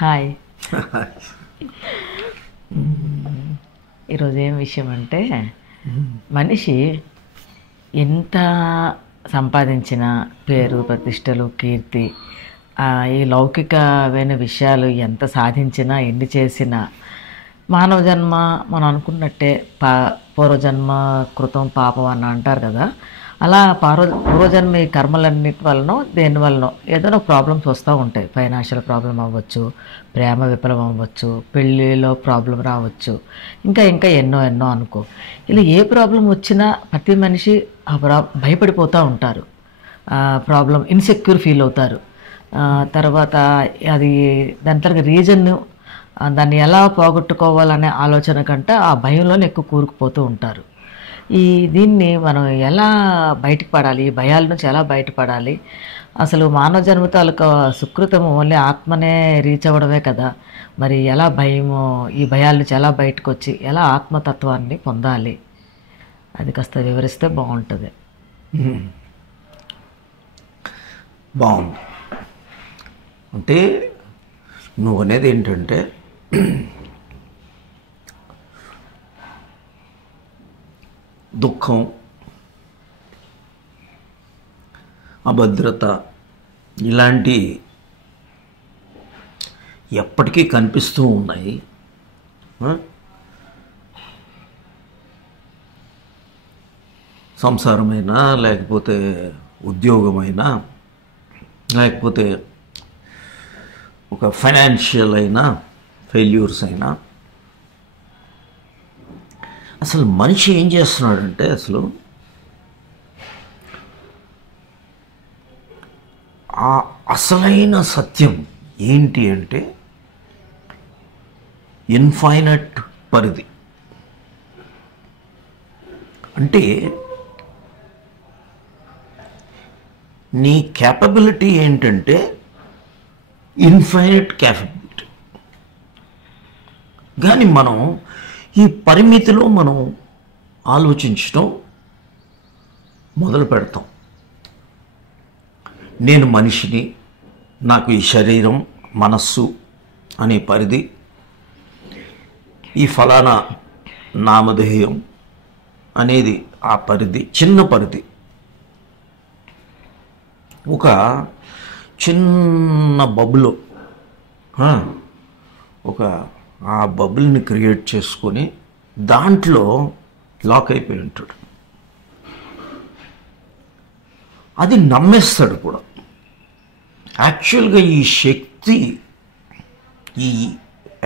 Hi. ఈరోజు ఏం విషయం అంటే, మనిషి ఎంత సంపాదించిన పేరు, ప్రతిష్టలు, కీర్తి, ఈ లౌకికమైన విషయాలు ఎంత సాధించినా, ఎన్ని చేసినా, మానవ జన్మ మనం అనుకున్నట్టే పూర్వజన్మ కృతం పాపం అని అంటారు కదా. అలా పూర్వజన్మ ఈ కర్మలన్నిటి వలన దేని వలన ఏదైనా ప్రాబ్లమ్స్ వస్తూ ఉంటాయి. ఫైనాన్షియల్ ప్రాబ్లం అవ్వచ్చు, ప్రేమ విఫలం అవ్వచ్చు, పెళ్ళిలో ప్రాబ్లం రావచ్చు, ఇంకా ఇంకా ఎన్నో ఎన్నో అనుకో. ఇలా ఏ ప్రాబ్లం వచ్చినా ప్రతి మనిషి భయపడిపోతూ ఉంటారు. ప్రాబ్లం ఇన్సెక్యూర్ ఫీల్ అవుతారు. తర్వాత అది దాని తర్వాత రీజన్, దాన్ని ఎలా పోగొట్టుకోవాలనే ఆలోచన కంటే ఆ భయంలోనే ఎక్కువ కూరుకుపోతూ ఉంటారు. దీన్ని మనం ఎలా బయటకు పడాలి, ఈ భయాల నుంచి ఎలా బయటపడాలి? అసలు మానవ జన్మ తాలూకా సుకృతం ఓన్లీ ఆత్మనే రీచ్ అవ్వడమే కదా. మరి ఎలా భయము, ఈ భయాల నుంచి ఎలా బయటకు వచ్చి ఎలా ఆత్మతత్వాన్ని పొందాలి, అది కాస్త వివరిస్తే బాగుంటుంది. బాగుంది. అంటే నువ్వు అనేది ఏంటంటే, దుఃఖం, అభద్రత ఇలాంటి ఎప్పటికీ కనిపిస్తూ ఉన్నాయి. సంసారమైనా, లేకపోతే ఉద్యోగమైనా, లేకపోతే ఒక ఫైనాన్షియల్ అయినా, ఫెయిల్యూర్స్ అయినా, అసలు మనిషి ఏం చేస్తున్నాడంటే, అసలు ఆ అసలైన సత్యం ఏంటి అంటే ఇన్ఫైనట్ పరిధి. అంటే నీ క్యాపబిలిటీ ఏంటంటే ఇన్ఫైనట్ క్యాపబిలిటీ. కానీ మనం ఈ పరిమితిలో మనం ఆలోచించడం మొదలు పెడతాం. నేను మనిషిని, నాకు ఈ శరీరం, మనస్సు అనే పరిధి, ఈ ఫలానా నామధేయం అనేది ఆ పరిధి, చిన్న పరిధి. ఒక చిన్న బబుల్, ఒక ఆ బబుల్ని క్రియేట్ చేసుకొని దాంట్లో లాక్ అయిపోయి ఉంటాడు. అది నమ్మేస్తాడు కూడా. యాక్చువల్గా ఈ శక్తి,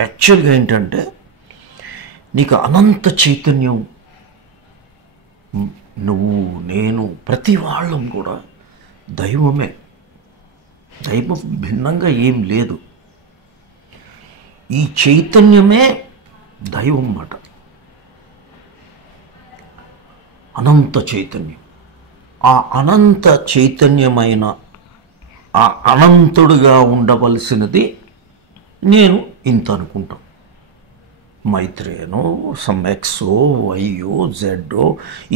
యాక్చువల్గా ఏంటంటే నీకు అనంత చైతన్యం, నువ్వు, నేను, ప్రతి వాళ్ళం కూడా దైవమే. దైవం భిన్నంగా ఏం లేదు. ఈ చైతన్యమే దైవం అన్నమాట. అనంత చైతన్యం. ఆ అనంత చైతన్యమైన ఆ అనంతుడుగా ఉండవలసినది నేను ఇంత అనుకుంటాం. మైత్రేయనో, సమ్ ఎక్సో, వైయో, జెడ్డో,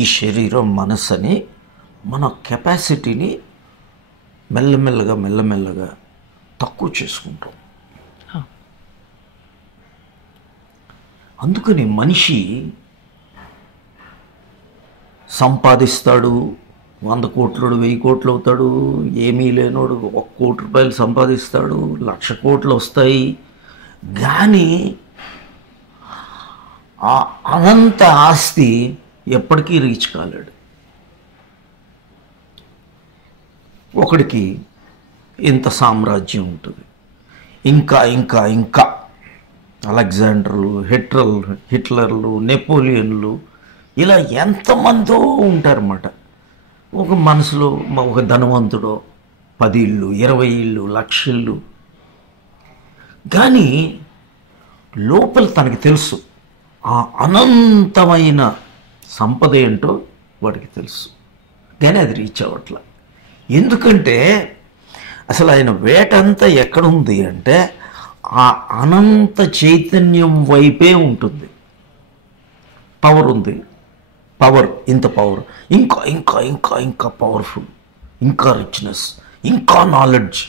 ఈ శరీరం, మనస్సని మన కెపాసిటీని మెల్లమెల్లగా మెల్లమెల్లగా తక్కువ చేసుకుంటాం. అందుకని మనిషి సంపాదిస్తాడు, 100 కోట్లు 1000 కోట్లు అవుతాడు. ఏమీ లేనోడు 1 కోటి రూపాయలు సంపాదిస్తాడు, 1,00,000 కోట్లు వస్తాయి. కానీ ఆ అనంత ఆస్తి ఎప్పటికీ రీచ్ కాలేడు. ఒకడికి ఇంత సామ్రాజ్యం ఉంటుంది, ఇంకా ఇంకా ఇంకా అలెగ్జాండర్లు, హిట్లర్లు, నెపోలియన్లు, ఇలా ఎంతమందో ఉంటారన్నమాట. ఒక మనసులో ఒక ధనవంతుడో 10 ఇళ్ళు, 20 ఇళ్ళు, 1,00,000 ఇళ్ళు. కానీ లోపల తనకి తెలుసు ఆ అనంతమైన సంపద ఏంటో వాడికి తెలుసు. కానీ అది రీచ్ అవ్వట్లా. ఎందుకంటే అసలు ఆయన వేటంతా ఎక్కడుంది అంటే ఆ అనంత చైతన్యం వైపే ఉంటుంది. పవర్ ఉంది, పవర్, ఇంత పవర్, ఇంకా ఇంకా ఇంకా ఇంకా పవర్ఫుల్, ఇంకా రిచ్నెస్, ఇంకా నాలెడ్జ్.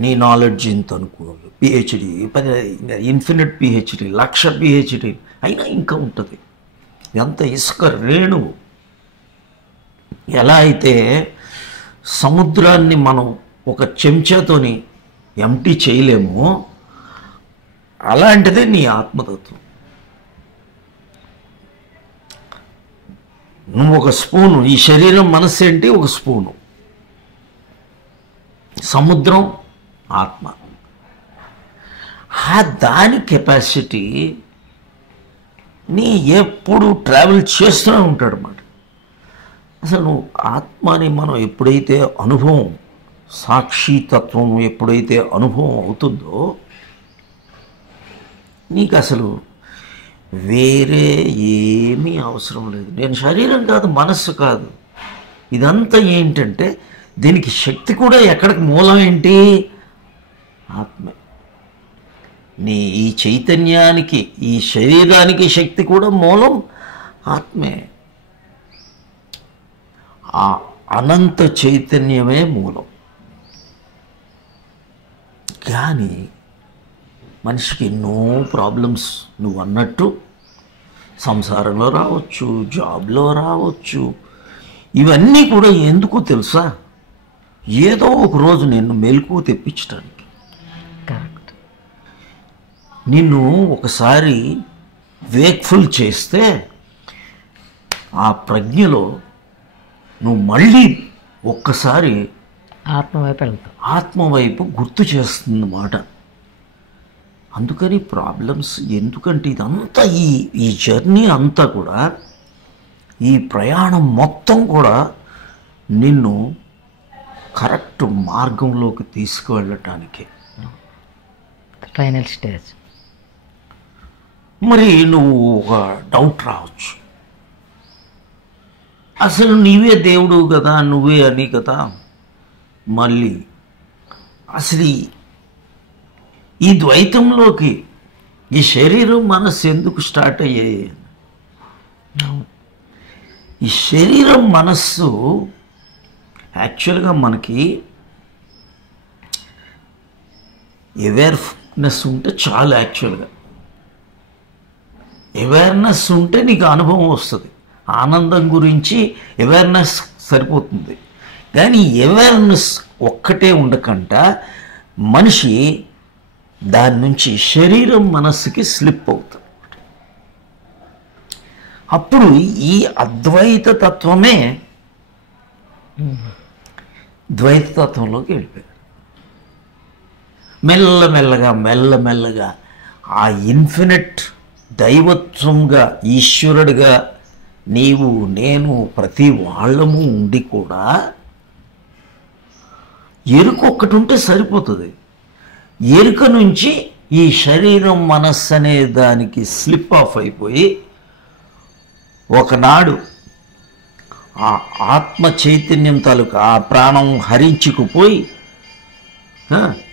నీ నాలెడ్జ్ ఇంత అనుకో, పిహెచ్డి, ఇన్ఫినిట్ పిహెచ్డి, 1,00,000 పిహెచ్డి అయినా ఇంకా ఉంటుంది. ఎంత ఇసుక రేణువు. ఎలా అయితే సముద్రాన్ని మనం ఒక చెంచాతోని ఎంటీ చేయలేమో, అలాంటిదే నీ ఆత్మతత్వం. నువ్వు ఒక స్పూను, ఈ శరీరం మనస్సు ఏంటి, ఒక స్పూను. సముద్రం ఆత్మ. దాని కెపాసిటీ నీ ఎప్పుడు ట్రావెల్ చేస్తూనే ఉంటాడు అన్నమాట. అసలు నువ్వు ఆత్మని మనం ఎప్పుడైతే అనుభవం, సాక్షితత్వం ఎప్పుడైతే అనుభవం అవుతుందో, నీకు అసలు వేరే ఏమీ అవసరం లేదు. నేను శరీరం కాదు, మనస్సు కాదు, ఇదంతా ఏంటంటే దీనికి శక్తి కూడా ఎక్కడికి మూలం ఏంటి, ఆత్మే. నీ ఈ చైతన్యానికి, ఈ శరీరానికి శక్తి కూడా మూలం ఆత్మే. ఆ అనంత చైతన్యమే మూలం. కానీ మనిషికి ఎన్నో ప్రాబ్లమ్స్, నువ్వు అన్నట్టు సంసారంలో రావచ్చు, జాబ్లో రావచ్చు, ఇవన్నీ కూడా ఎందుకు తెలుసా, ఏదో ఒక రోజు నిన్ను మెలకువ తెప్పించడానికి. కరెక్ట్. నిన్ను ఒకసారి వేక్ఫుల్ చేస్తే ఆ ప్రజ్ఞలో నువ్వు మళ్ళీ ఒక్కసారి ఆత్మవైపు వెళ్తావు, ఆత్మవైపు గుర్తు చేస్తుందన్నమాట. అందుకని ప్రాబ్లమ్స్ ఎందుకంటే ఇదంతా ఈ జర్నీ అంతా కూడా, ఈ ప్రయాణం మొత్తం కూడా నిన్ను కరెక్ట్ మార్గంలోకి తీసుకువెళ్ళటానికే. Final stage. మరి నువ్వు ఒక డౌట్ రావచ్చు, అసలు నీవే దేవుడు కదా, నువ్వే అని కదా, మళ్ళీ అసలు ఈ ద్వైతంలోకి ఈ శరీరం మనస్సు ఎందుకు స్టార్ట్ అయ్యాయి? ఈ శరీరం మనస్సు యాక్చువల్గా మనకి అవేర్నెస్ ఉంటే చాలు. యాక్చువల్గా అవేర్నెస్ ఉంటే నీకు అనుభవం వస్తుంది. ఆనందం గురించి అవేర్నెస్ సరిపోతుంది. కానీ అవేర్నెస్ ఒక్కటే ఉండకుండా మనిషి దాని నుంచి శరీరం మనస్సుకి స్లిప్ అవుతుంది. అప్పుడు ఈ అద్వైత తత్వమే ద్వైత తత్వంలోకి వెళ్ళిపోయాడు. మెల్లమెల్లగా ఆ ఇన్ఫినిట్ దైవత్వంగా, ఈశ్వరుడిగా నీవు నేను ప్రతి వాళ్ళము ఉండి కూడా ఎరుక ఒక్కటి ఉంటే సరిపోతుంది. ఎరుక నుంచి ఈ శరీరం మనస్సు అనే దానికి స్లిప్ ఆఫ్ అయిపోయి ఒకనాడు ఆ ఆత్మ చైతన్యం తాలూకా ఆ ప్రాణం హరించుకుపోయి,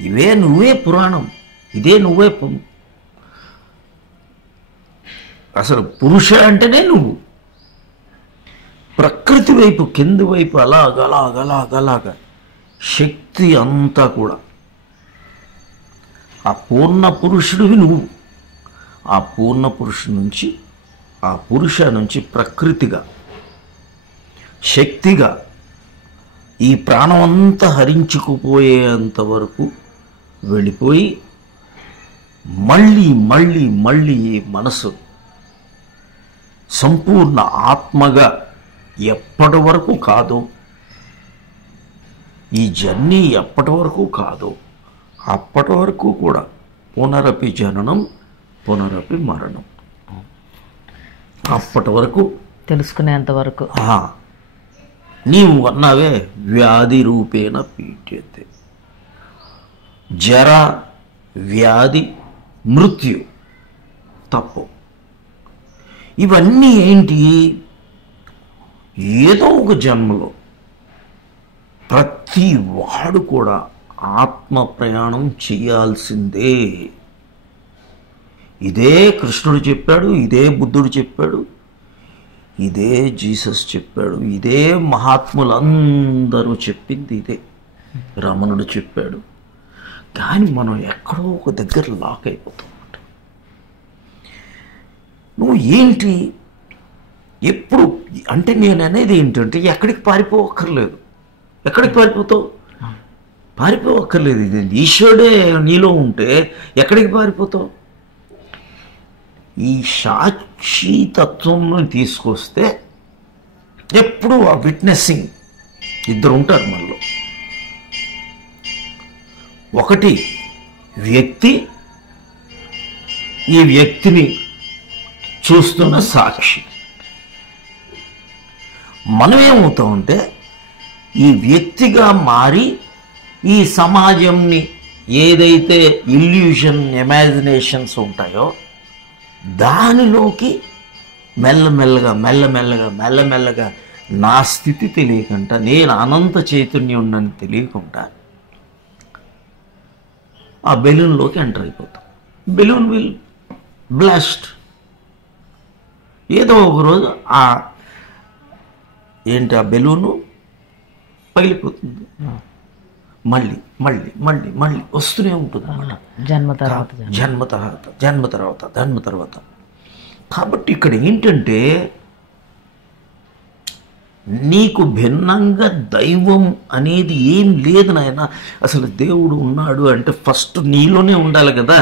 ఇవే నువ్వే పురాణం, ఇదే నువ్వే అసలు పురుష అంటేనే నువ్వు. ప్రకృతి వైపు, కింది వైపు అలాగలాగలాగలాగా శక్తి అంతా కూడా ఆ పూర్ణ పురుషుడివి నువ్వు. ఆ పూర్ణ పురుషుడి నుంచి, ఆ పురుష నుంచి ప్రకృతిగా, శక్తిగా ఈ ప్రాణం అంతా హరించుకుపోయేంత వరకు వెళ్ళిపోయి మళ్ళీ ఈ మనసు సంపూర్ణ ఆత్మగా ఎప్పటి వరకు కాదో, ఈ జర్నీ ఎప్పటి వరకు కాదో అప్పటి వరకు కూడా పునరపి జననం పునరపి మరణం, అప్పటి వరకు తెలుసుకునేంత వరకు. నీవు అన్నావే వ్యాధి రూపేణ పీడ్యతే, జర వ్యాధి మృత్యు తప్పు. ఇవన్నీ ఏంటి? ఏదో ఒక జన్మలో ప్రతి వాడు కూడా ఆత్మ ప్రయాణం చేయాల్సిందే. ఇదే కృష్ణుడు చెప్పాడు, ఇదే బుద్ధుడు చెప్పాడు, ఇదే జీసస్ చెప్పాడు, ఇదే మహాత్ములందరూ చెప్పింది ఇదే. రమణుడు చెప్పాడు, కానీ మనం ఎక్కడో ఒక దగ్గర లాక్ అయిపోతాం. నువ్వు ఏంటి ఎప్పుడు అంటే నేను అనేది ఏంటంటే ఎక్కడికి పారిపోవక్కర్లేదు. ఎక్కడికి పారిపోతావు? పారిపోవక్కర్లేదు. ఇది ఈశ్వరుడే నీలో ఉంటే ఎక్కడికి పారిపోతావు? ఈ సాక్షితత్వంను తీసుకొస్తే ఎప్పుడు ఆ విట్నెస్సింగ్ ఇద్దరు ఉంటారు మనలో. ఒకటి వ్యక్తి, ఈ వ్యక్తిని చూస్తున్న సాక్షి. మనం ఏమవుతామంటే ఈ వ్యక్తిగా మారి ఈ సమాజంని ఏదైతే ఇల్యూషన్ ఇమాజినేషన్స్ ఉంటాయో దానిలోకి మెల్లమెల్లగా నా స్థితి తెలియకుండా, నేను అనంత చైతన్యం ఉన్నని తెలియకుండా ఆ బెలూన్లోకి ఎంటర్ అయిపోతాం. Balloon will blast. ఏదో ఒకరోజు ఆ బెలూను పగిలిపోతుంది. మళ్ళీ మళ్ళీ మళ్ళీ మళ్ళీ వస్తూనే ఉంటుంది అన్నమాట. జన్మ తర్వాత. కాబట్టి ఇక్కడ ఏంటంటే నీకు భిన్నంగా దైవం అనేది ఏం లేదు నాయన. అసలు దేవుడు ఉన్నాడు అంటే ఫస్ట్ నీలోనే ఉండాలి కదా.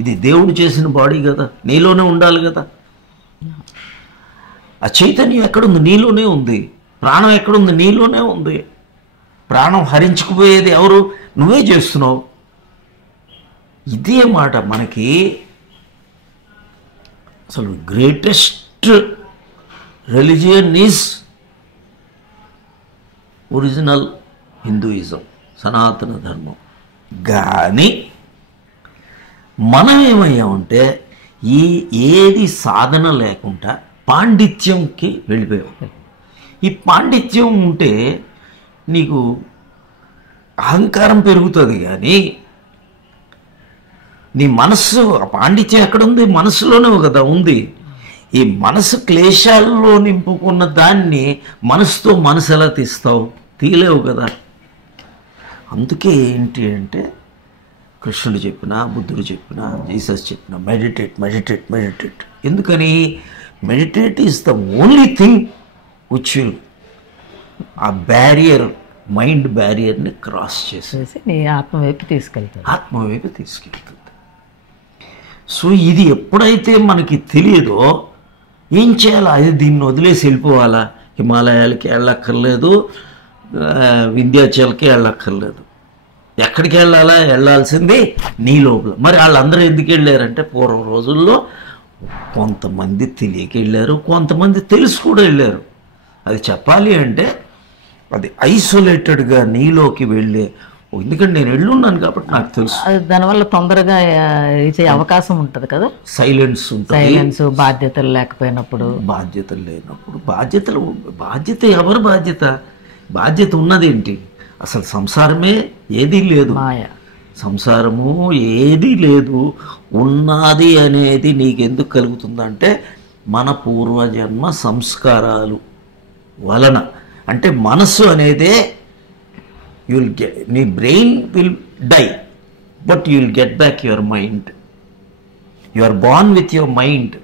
ఇది దేవుడు చేసిన బాడీ కదా, నీలోనే ఉండాలి కదా. ఆ చైతన్యం ఎక్కడుంది? నీలోనే ఉంది. ప్రాణం ఎక్కడుంది? నీలోనే ఉంది. ప్రాణం హరించుకుపోయేది ఎవరు? నువ్వే చేస్తున్నావు. ఇదే మాట మనకి అసలు greatest religion is original Hinduism, సనాతన ధర్మం. కానీ మనం ఏమయ్యామంటే ఏది సాధన లేకుండా పాండిత్యంకి వెళ్ళిపోయాం. ఈ పాండిత్యం ఉంటే నీకు అహంకారం పెరుగుతుంది, కానీ నీ మనస్సు, ఆ పాండిత్యం ఎక్కడుంది? మనసులోనే కదా ఉంది. ఈ మనసు క్లేశాల్లో నింపుకున్న దాన్ని మనసుతో మనసు ఎలా తీస్తావు? తీయలేవు కదా. అందుకే ఏంటి అంటే కృష్ణుడు చెప్పినా, బుద్ధుడు చెప్పినా, జీసస్ చెప్పినా మెడిటేట్. ఎందుకని? Meditate is the only thing which will ఆ బ్యారియర్, మైండ్ బ్యారియర్ని క్రాస్ చేసేసి నీ ఆత్మవైపు తీసుకెళ్తుంది. సో ఇది ఎప్పుడైతే మనకి తెలియదో ఏం చేయాలా? అది దీన్ని వదిలేసి వెళ్ళిపోవాలా? హిమాలయాలకి వెళ్ళక్కర్లేదు, వింధ్యాచల్కి వెళ్ళక్కర్లేదు. ఎక్కడికి వెళ్ళాలా? వెళ్ళాల్సింది నీ లోపల. మరి వాళ్ళందరూ ఎందుకు వెళ్ళారంటే పూర్వం రోజుల్లో కొంతమంది తెలియక వెళ్ళారు, కొంతమంది తెలుసు కూడా వెళ్ళారు. అది చెప్పాలి అంటే అది ఐసోలేటెడ్గా నీలోకి వెళ్ళే. ఎందుకంటే నేను వెళ్ళున్నాను కాబట్టి నాకు తెలుసు. దానివల్ల తొందరగా ఇచ్చే అవకాశం ఉంటుంది కదా. సైలెన్స్ ఉంటుంది. బాధ్యతలు లేకపోయినప్పుడు, బాధ్యతలు లేనప్పుడు. బాధ్యత ఎవరు బాధ్యత? బాధ్యత ఉన్నదేంటి? అసలు సంసారమే ఏదీ లేదు, సంసారము ఏదీ లేదు. ఉన్నది అనేది నీకెందుకు కలుగుతుందంటే మన పూర్వజన్మ సంస్కారాలు వలన. అంటే మనస్సు అనేదే నీ brain will die, but you will get back your mind. You are born with your mind.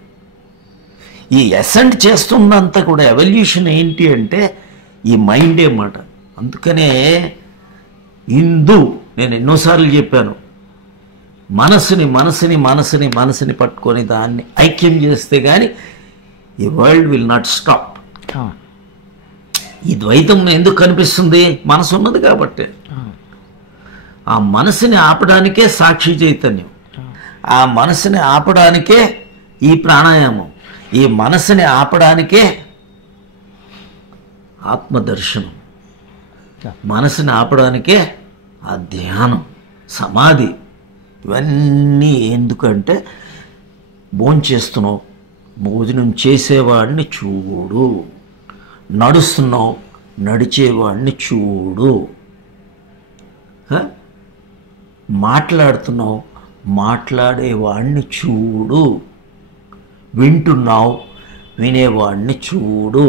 ఈ అసెంట్ చేస్తున్నంత కూడా ఎవల్యూషన్ ఏంటి అంటే ఈ మైండే మాట. అందుకనే నేను ఎన్నోసార్లు చెప్పాను, మనసుని పట్టుకొని దాన్ని ఐక్యం చేస్తే కానీ ఈ వరల్డ్ విల్ నాట్ స్టాప్. ఈ ద్వైతం ఎందుకు కనిపిస్తుంది? మనసు ఉన్నది కాబట్టి. ఆ మనసుని ఆపడానికే సాక్షి చైతన్యం, ఆ మనసుని ఆపడానికే ఈ ప్రాణాయామం, ఈ మనసుని ఆపడానికే ఆత్మదర్శనం, మనసుని ఆపడానికే ఆ ధ్యానం, సమాధి. ఇవన్నీ ఎందుకంటే భోంచేస్తున్నావు, భోజనం చేసేవాడిని చూడు, నడుస్తున్నావు, నడిచేవాడిని చూడు, మాట్లాడుతున్నావు, మాట్లాడేవాడిని చూడు, వింటున్నావు, వినేవాడిని చూడు.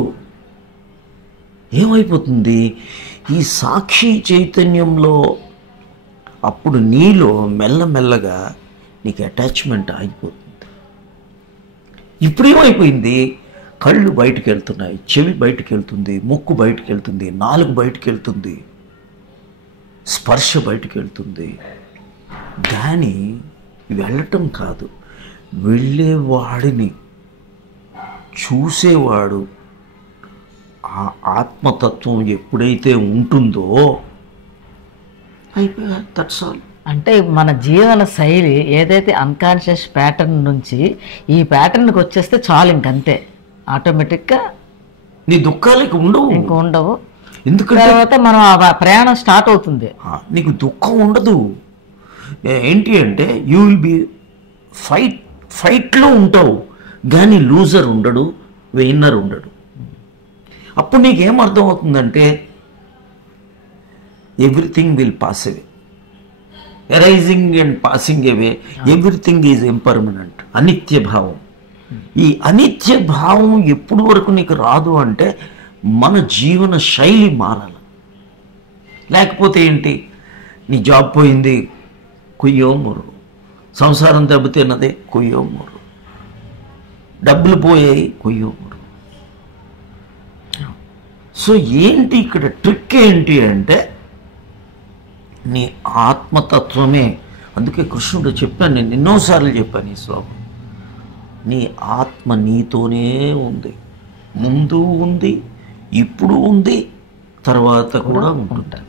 ఏమైపోతుంది? ఈ సాక్షి చైతన్యంలో అప్పుడు నీలో మెల్లమెల్లగా నీకు అటాచ్మెంట్ ఆగిపోతుంది. ఇప్పుడేమైపోయింది, కళ్ళు బయటికి వెళ్తున్నాయి, చెవి బయటికి వెళ్తుంది, ముక్కు బయటికి వెళ్తుంది, నాలుగు బయటికి వెళ్తుంది, స్పర్శ బయటికి వెళ్తుంది. కానీ వెళ్ళటం కాదు, వెళ్ళేవాడిని చూసేవాడు ఆ ఆత్మతత్వం ఎప్పుడైతే ఉంటుందో అయిపోయా, దట్స్ ఆల్. అంటే మన జీవన శైలి ఏదైతే అన్కాన్షియస్ ప్యాటర్న్ నుంచి ఈ ప్యాటర్న్కి వచ్చేస్తే చాలు, ఇంకంతే ఆటోమేటిక్గా నీ దుఃఖాలకి ఉండవు, ఇంక ఉండవు. ఎందుకంటే తర్వాత మనం ఆ ప్రయాణం స్టార్ట్ అవుతుంది. నీకు దుఃఖం ఉండదు. ఏంటి అంటే యూ విల్ బి ఫైట్లో ఉంటావు, కానీ లూజర్ ఉండడు, విన్నర్ ఉండడు. అప్పుడు నీకేం అర్థం అవుతుందంటే everything will pass away, arising and passing away, everything is impermanent. అనిత్య భావం. ఈ అనిత్య భావం ఎప్పుడు వరకు నీకు రాదు అంటే మన జీవన శైలి మారాలి. లేకపోతే ఏంటి, నీ జాబ్ పోయింది, కొయ్యో ముర్రు, సంసారం దెబ్బతిన్నదే, కొయ్యో ముర్రు, డబ్బులు పోయాయి, కొయ్యో ముర్రు. సో ఏంటి ఇక్కడ ట్రిక్ ఏంటి అంటే నీ ఆత్మతత్వమే. అందుకే కృష్ణుడు చెప్పాను, నేను ఎన్నోసార్లు చెప్పాను ఈ శ్లోకం, నీ ఆత్మ నీతోనే ఉంది, ముందు ఉంది, ఇప్పుడు ఉంది, తర్వాత కూడా ఉంటుంది.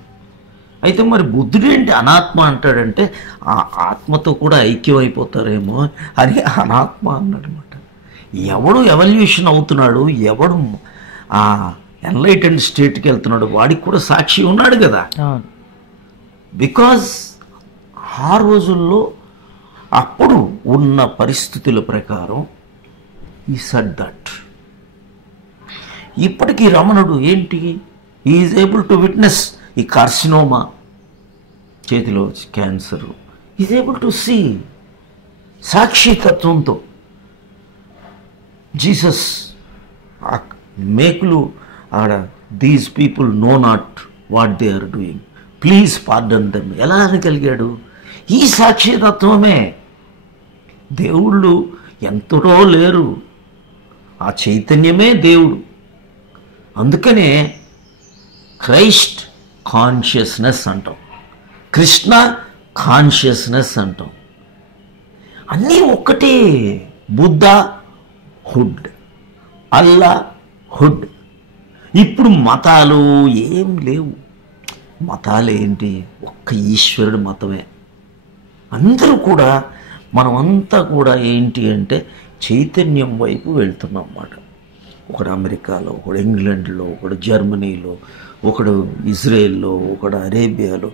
అయితే మరి బుద్ధుడు ఏంటి అనాత్మ అంటాడంటే ఆ ఆత్మతో కూడా ఐక్యమైపోతారేమో అని అనాత్మ అన్నాడనమాట. ఎవడు ఎవల్యూషన్ అవుతున్నాడు, ఎవడు ఆ ఎన్లైటెండ్ స్టేట్కి వెళ్తున్నాడు, వాడికి కూడా సాక్షి ఉన్నాడు కదా. బికాజ్ ఆ రోజుల్లో అప్పుడు ఉన్న పరిస్థితుల ప్రకారం ఈ సెడ్ దట్. ఇప్పటికీ రమణుడు ఏంటి, ఈజ్ ఏబుల్ టు విట్నెస్ ఈ కార్సినోమా, చేతిలో cancer, is able to see సాక్షితత్వంతో. జీసస్ ఆ మేకులు ఆడ, these people know not what they are doing, please pardon them, ఎలా అనగలిగాడు? ఈ సాక్షితత్వమే. దేవుళ్ళు ఎంతటో లేరు, ఆ చైతన్యమే దేవుడు. అందుకనే క్రైస్ట్ కాన్షియస్నెస్ అంటాం, కృష్ణ కాన్షియస్నెస్ అంటాం. అన్నీ ఒక్కటే. బుద్ధ హుడ్, అల్లా హుడ్. ఇప్పుడు మతాలు ఏం లేవు. మతాలు ఏంటి, ఒక్క ఈశ్వరుడు మతమే. అందరూ కూడా మనమంతా కూడా ఏంటి అంటే చైతన్యం వైపు వెళ్తున్నాం అన్నమాట. ఒకడు అమెరికాలో, ఒకడు ఇంగ్లాండ్లో, ఒకడు జర్మనీలో, ఒకడు ఇజ్రాయెల్లో, ఒకడు అరేబియాలో.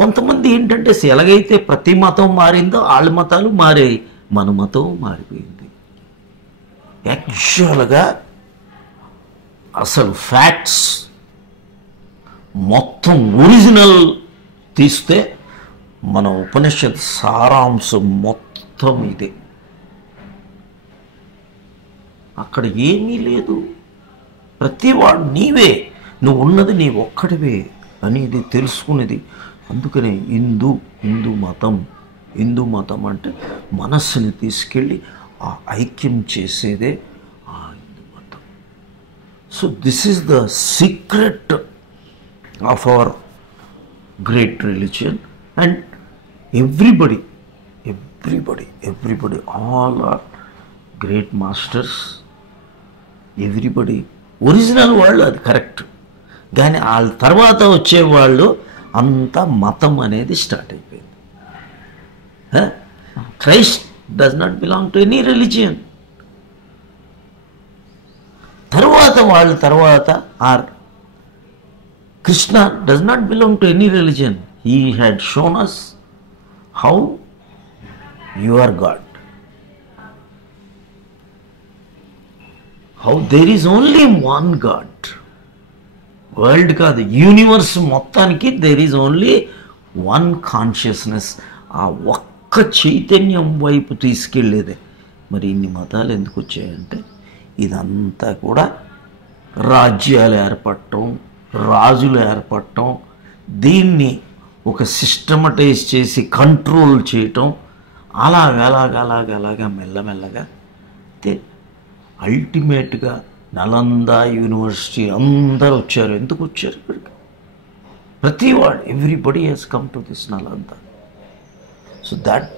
కొంతమంది ఏంటంటే ఎలాగైతే ప్రతి మతం మారిందో వాళ్ళ మతాలు మారాయి, మన మతం మారిపోయింది. యాక్చువల్గా అసలు ఫ్యాక్ట్స్ మొత్తం ఒరిజినల్ తీస్తే మన ఉపనిషత్ సారాంశం మొత్తం ఇదే. అక్కడ ఏమీ లేదు, ప్రతివాడు నీవే, నువ్వు ఉన్నది నీ ఒక్కడివే అనేది తెలుసుకునేది. అందుకనే హిందూ మతం అంటే మనస్సుని తీసుకెళ్ళి ఆ ఐక్యం చేసేదే ఆ హిందూ మతం. So this is the secret of our great religion, and everybody, all are great masters. Everybody original వాళ్ళు, అది కరెక్ట్. కానీ వాళ్ళ తర్వాత వచ్చేవాళ్ళు అంతా మతం అనేది స్టార్ట్ అయిపోయింది. Christ does not belong to any religion. తర్వాత are Krishna does not belong to any religion. He had shown us how you are God. How there is only one God. World కాదు, universe మొత్తానికి there is only one consciousness. ఆ ఒక్క చైతన్యం వైపు తీసుకెళ్ళేదే. మరి ఇన్ని మతాలు ఎందుకు వచ్చాయంటే ఇదంతా కూడా రాజ్యాలు ఏర్పడటం, రాజులు ఏర్పడటం, దీన్ని ఒక సిస్టమటైజ్ చేసి కంట్రోల్ చేయటం, అలాగా మెల్లమెల్లగా అయితే అల్టిమేట్గా నలందా యూనివర్సిటీ అందరూ వచ్చారు. ఎందుకు వచ్చారు ఇక్కడికి? ప్రతివాడు, everybody has come to this Nalanda. So that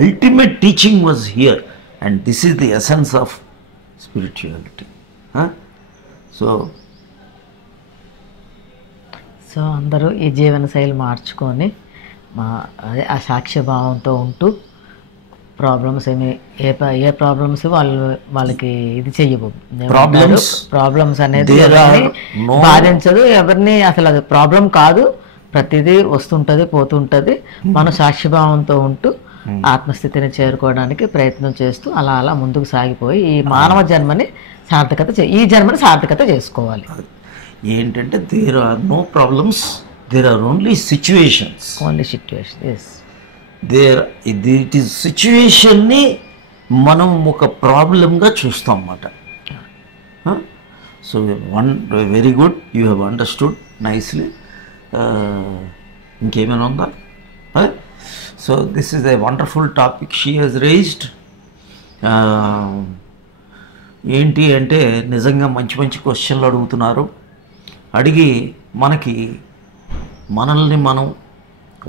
ultimate teaching was here, and this is the essence of spirituality. So అందరూ ఈ జీవన శైలి మార్చుకొని అదే ఆ సాక్ష్యభావంతో ఉంటూ ప్రాబ్లమ్స్ ఏ ప్రాబ్లమ్స్ వాళ్ళకి ఇది చెయ్యవు. ప్రాబ్లమ్స్ అనేది బాధించదు ఎవరిని, అసలు అది ప్రాబ్లం కాదు. ప్రతిదీ వస్తుంటుంది పోతుంటుంది. మనం సాక్ష్యభావంతో ఉంటూ ఆత్మస్థితిని చేరుకోవడానికి ప్రయత్నం చేస్తూ అలా ముందుకు సాగిపోయి ఈ మానవ జన్మని ఈ జన్మని సార్థకత చేసుకోవాలి. ఏంటంటే there are no problems, there are only situations. It is సిచ్యువేషన్ని మనం ఒక ప్రాబ్లంగా చూస్తాం అన్నమాట. So very good, you have understood nicely. ఇంకేమైనా ఉందా? So this is a wonderful topic she has raised. ఏంటి అంటే నిజంగా మంచి క్వశ్చన్లు అడుగుతున్నారు. అడిగి మనల్ని మనం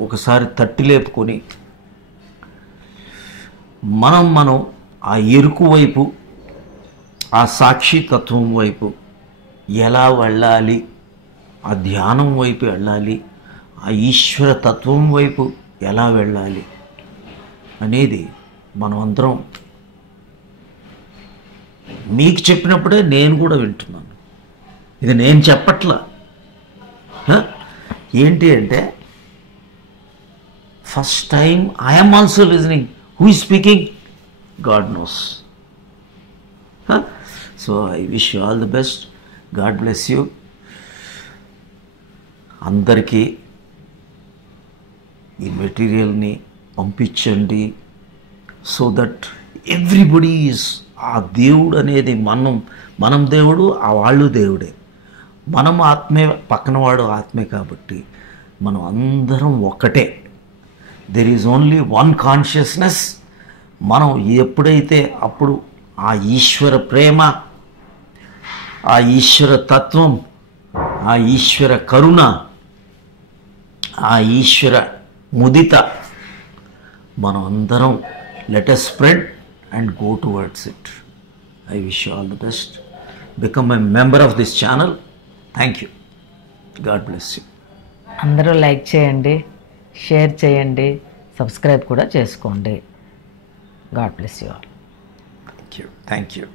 ఒకసారి తట్టి లేపుకొని మనం ఆ ఎరుకు వైపు, ఆ సాక్షితత్వం వైపు ఎలా వెళ్ళాలి, ఆ ధ్యానం వైపు వెళ్ళాలి, ఆ ఈశ్వర తత్వం వైపు ఎలా వెళ్ళాలి అనేది మనం అందరం మీకు చెప్పినప్పుడే నేను కూడా వింటున్నాను. ఇది నేను చెప్పట్లా. ఏంటి అంటే first time I'm also listening. Who is speaking? God knows. So I wish you all the best. God bless you. అందరికీ ఈ మెటీరియల్ని పంపించండి. సో దట్ ఎవ్రీబడి ఈజ్, ఆ దేవుడు అనేది మనం దేవుడు, ఆ వాళ్ళు దేవుడే. మనం ఆత్మే, పక్కన వాడు ఆత్మే. కాబట్టి మనం అందరం ఒకటే. There is only one consciousness. మనం ఎప్పుడైతే అప్పుడు ఆ ఈశ్వర ప్రేమ, ఆ ఈశ్వర తత్వం, ఆ ఈశ్వర కరుణ, ఆ ఈశ్వర ముదిత మనం అందరం let us spread and go towards it. I wish you all the best. Become a member of this channel. Thank you. God bless you. అందరూ లైక్ చేయండి, షేర్ చేయండి, సబ్స్క్రైబ్ కూడా చేసుకోండి. God bless you all. Thank you.